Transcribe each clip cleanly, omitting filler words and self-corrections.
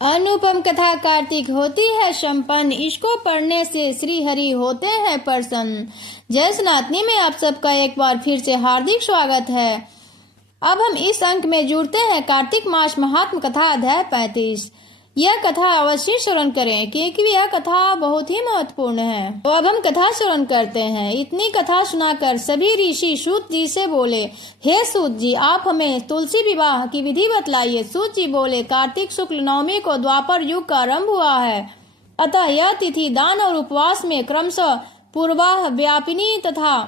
अनुपम कथा कार्तिक होती है संपन्न, इसको पढ़ने से श्री हरि होते हैं प्रसन्न। जय सनातनी में आप सबका एक बार फिर से हार्दिक स्वागत है। अब हम इस अंक में जुड़ते हैं कार्तिक मास महात्म कथा अध्याय 35। यह कथा अवश्य श्रवण करें क्योंकि यह कथा बहुत ही महत्वपूर्ण है। तो अब हम कथा श्रवण करते हैं। इतनी कथा सुनाकर सभी ऋषि सूत जी से बोले, हे सूत जी, आप हमें तुलसी विवाह की विधि बतलाइए। सूत जी बोले, कार्तिक शुक्ल नवमी को द्वापर युग का आरंभ हुआ है, अतः यह तिथि दान और उपवास में क्रमशः पूर्वाह व्यापिनी तथा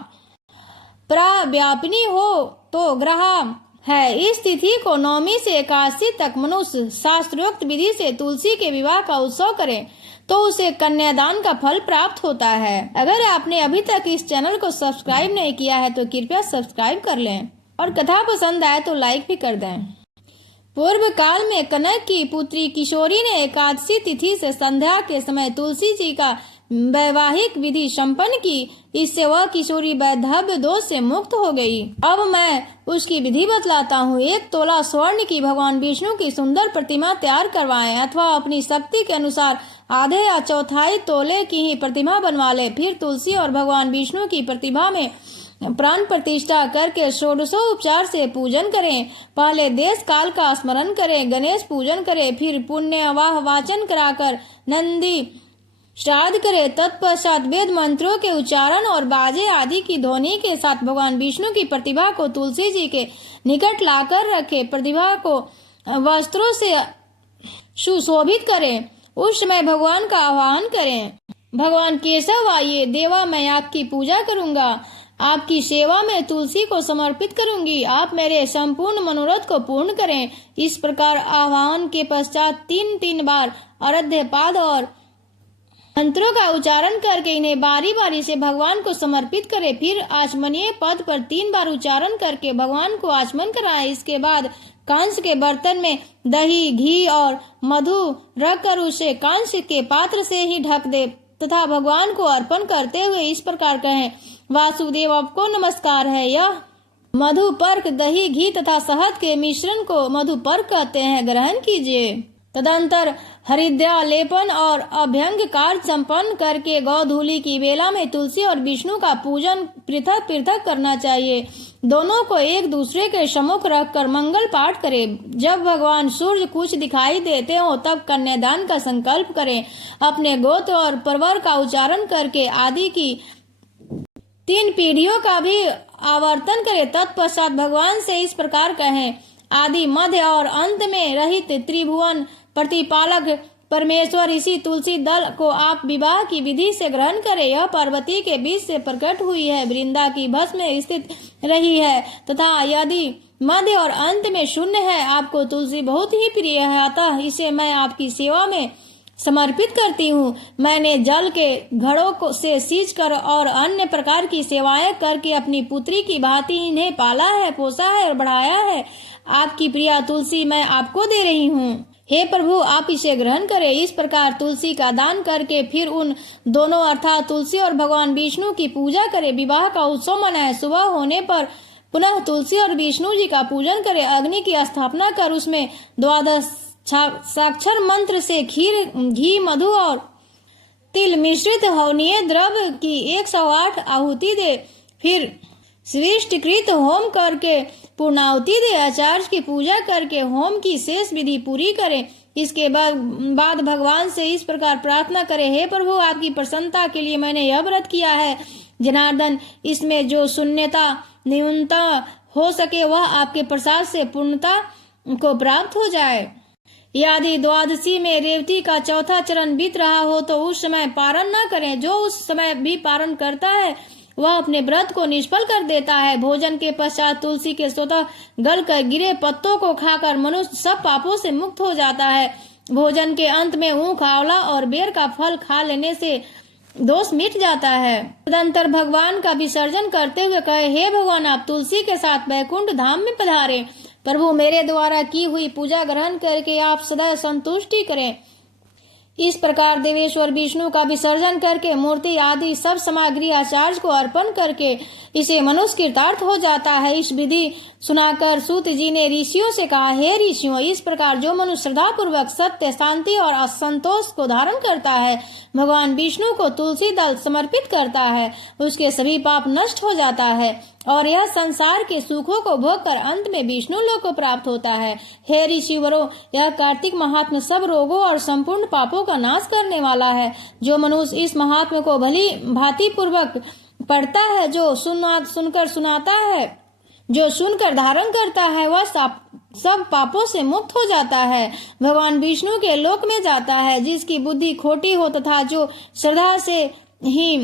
प्राव्यापिनी हो तो ग्रह है। इस तिथि को नवमी से एकादशी तक मनुष्य शास्त्रोक्त विधि से तुलसी के विवाह का उत्सव करे तो उसे कन्यादान का फल प्राप्त होता है। अगर आपने अभी तक इस चैनल को सब्सक्राइब नहीं किया है तो कृपया सब्सक्राइब कर लें और कथा पसंद आए तो लाइक भी कर दें। पूर्व काल में कनक की पुत्री किशोरी ने एकादशी तिथि से संध्या के समय तुलसी जी का वैवाहिक विधि संपन्न की। इससे वह किशोरी वैधव्य दोष से मुक्त हो गई। अब मैं उसकी विधि बतलाता हूँ। 1 तोला स्वर्ण की भगवान विष्णु की सुंदर प्रतिमा तैयार करवाएं अथवा अपनी शक्ति के अनुसार आधे या चौथाई तोले की ही प्रतिमा बनवा ले। फिर तुलसी और भगवान विष्णु की प्रतिभा में प्राण प्रतिष्ठा करके षोडशोपचार से पूजन करें। पहले देश काल का स्मरण करें, गणेश पूजन करें, फिर पुण्यवाह वाचन कराकर नंदी श्राद्ध करे। तत्पश्चात वेद मंत्रों के उच्चारण और बाजे आदि की ध्वनि के साथ भगवान विष्णु की प्रतिभा को तुलसी जी के निकट लाकर रखे। प्रतिभा को वस्त्रों से सुशोभित करें। उस समय भगवान का आह्वान करें, भगवान केशव आइए, देवा मैं आपकी पूजा करूंगा, आपकी सेवा में तुलसी को समर्पित करूंगी, आप मेरे संपूर्ण मनोरथ को पूर्ण करें। इस प्रकार आह्वान के पश्चात 3 बार अर्घ्यपाद और मंत्रों का उच्चारण करके इन्हें बारी बारी से भगवान को समर्पित करें। फिर आचमनीय पद पर 3 बार उच्चारण करके भगवान को आचमन कराएं। इसके बाद कांच के बर्तन में दही, घी और मधु रखकर उसे कांच के पात्र से ही ढक दे तथा भगवान को अर्पण करते हुए इस प्रकार कहें, वासुदेव आपको नमस्कार है। यह मधुपर्क दही, घी तथा शहद के मिश्रण को मधुपर्क कहते हैं, ग्रहण कीजिए। तदंतर हरिद्रा लेपन और अभ्यंग कार्य संपन्न करके गौधूली की बेला में तुलसी और विष्णु का पूजन पृथक पृथक करना चाहिए। दोनों को एक दूसरे के सम्मुख रखकर मंगल पाठ करें। जब भगवान सूर्य कुछ दिखाई देते हो तब कन्यादान का संकल्प करें। अपने गोत्र और परवर का उच्चारण करके आदि की 3 पीढ़ियों का भी आवर्तन करें। तत्पश्चात भगवान से इस प्रकार कहें, आदि मध्य और अंत में रहित त्रिभुवन प्रतिपालक परमेश्वर, इसी तुलसी दल को आप विवाह की विधि से ग्रहण करें। यह पार्वती के बीच से प्रकट हुई है, वृंदा की भस्म में स्थित रही है तथा यदि मध्य और अंत में शून्य है। आपको तुलसी बहुत ही प्रिय है, अतः इसे मैं आपकी सेवा में समर्पित करती हूँ। मैंने जल के घड़ों को से सींच कर और अन्य प्रकार की सेवाएं करके अपनी पुत्री की भांति इन्हें पाला है, पोसा है और बढ़ाया है। आपकी प्रिया तुलसी मैं आपको दे रही हूँ। हे प्रभु, आप इसे ग्रहण करें। इस प्रकार तुलसी का दान करके फिर उन दोनों अर्थात तुलसी और भगवान विष्णु की पूजा करें। विवाह का उत्सव मनाएं। सुबह होने पर पुनः तुलसी और विष्णु जी का पूजन करें। अग्नि की स्थापना कर उसमें 12 साक्षर मंत्र से खीर, घी, मधु और तिल मिश्रित हवनीय द्रव्य की 108 आहुति दे। फिर स्विष्टकृत होम करके पूर्णाहुति दे। आचार्य की पूजा करके होम की शेष विधि पूरी करें। इसके बाद भगवान से इस प्रकार प्रार्थना करें, हे प्रभु, आपकी प्रसन्नता के लिए मैंने यह व्रत किया है। जनार्दन, इसमें जो शून्यता न्यूनता हो सके वह आपके प्रसाद से पूर्णता को प्राप्त हो जाए। यदि द्वादशी में रेवती का 4था चरण बीत रहा हो तो उस समय पारण न करें। जो उस समय भी पारण करता है वह अपने व्रत को निष्फल कर देता है। भोजन के पश्चात तुलसी के स्वतः गल कर गिरे पत्तों को खाकर मनुष्य सब पापों से मुक्त हो जाता है। भोजन के अंत में ऊख, आंवला और बेर का फल खा लेने से दोष मिट जाता है। तदंतर भगवान का विसर्जन करते हुए कहे, हे भगवान, आप तुलसी के साथ वैकुंठ धाम में पधारे। प्रभु, मेरे द्वारा की हुई पूजा ग्रहण करके आप सदा संतुष्टि करें। इस प्रकार देवेश्वर विष्णु का विसर्जन करके मूर्ति आदि सब सामग्री आचार्य को अर्पण करके इसे मनुष्य कृतार्थ हो जाता है। इस विधि सुनाकर सूत जी ने ऋषियों से कहा, हे ऋषियों, इस प्रकार जो मनुष्य श्रद्धा पूर्वक सत्य, शांति और असंतोष को धारण करता है, भगवान विष्णु को तुलसी दल समर्पित करता है, उसके सभी पाप नष्ट हो जाता है और यह संसार के सुखों को भोगकर अंत में विष्णु लोक को प्राप्त होता है। हे ऋषिवरों, यह कार्तिक महात्म्य सब रोगों और संपूर्ण पापों का नाश करने वाला है। जो मनुष्य इस महात्म्य को भली भांति पूर्वक पढ़ता है, जो सुनकर सुनाता है, जो सुनकर धारण करता है, वह सब पापों से मुक्त हो जाता है, भगवान विष्णु के लोक में जाता है। जिसकी बुद्धि खोटी हो तथा जो श्रद्धा से ही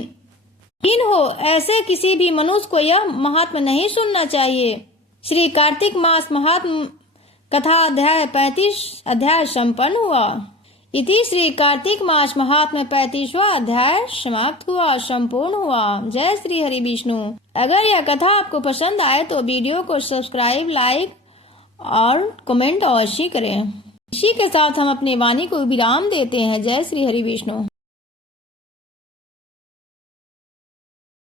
हीन हो, ऐसे किसी भी मनुष्य को यह महात्म्य नहीं सुनना चाहिए। श्री कार्तिक मास महात्म कथा अध्याय 35 अध्याय संपन्न हुआ। इति श्री कार्तिक मास महात्म्य 35वां अध्याय समाप्त हुआ, संपूर्ण हुआ। जय श्री हरि विष्णु। अगर यह कथा आपको पसंद आए तो वीडियो को सब्सक्राइब, लाइक और कमेंट अवश्य करें। इसी के साथ हम अपनी वाणी को विराम देते हैं। जय श्री हरि विष्णु।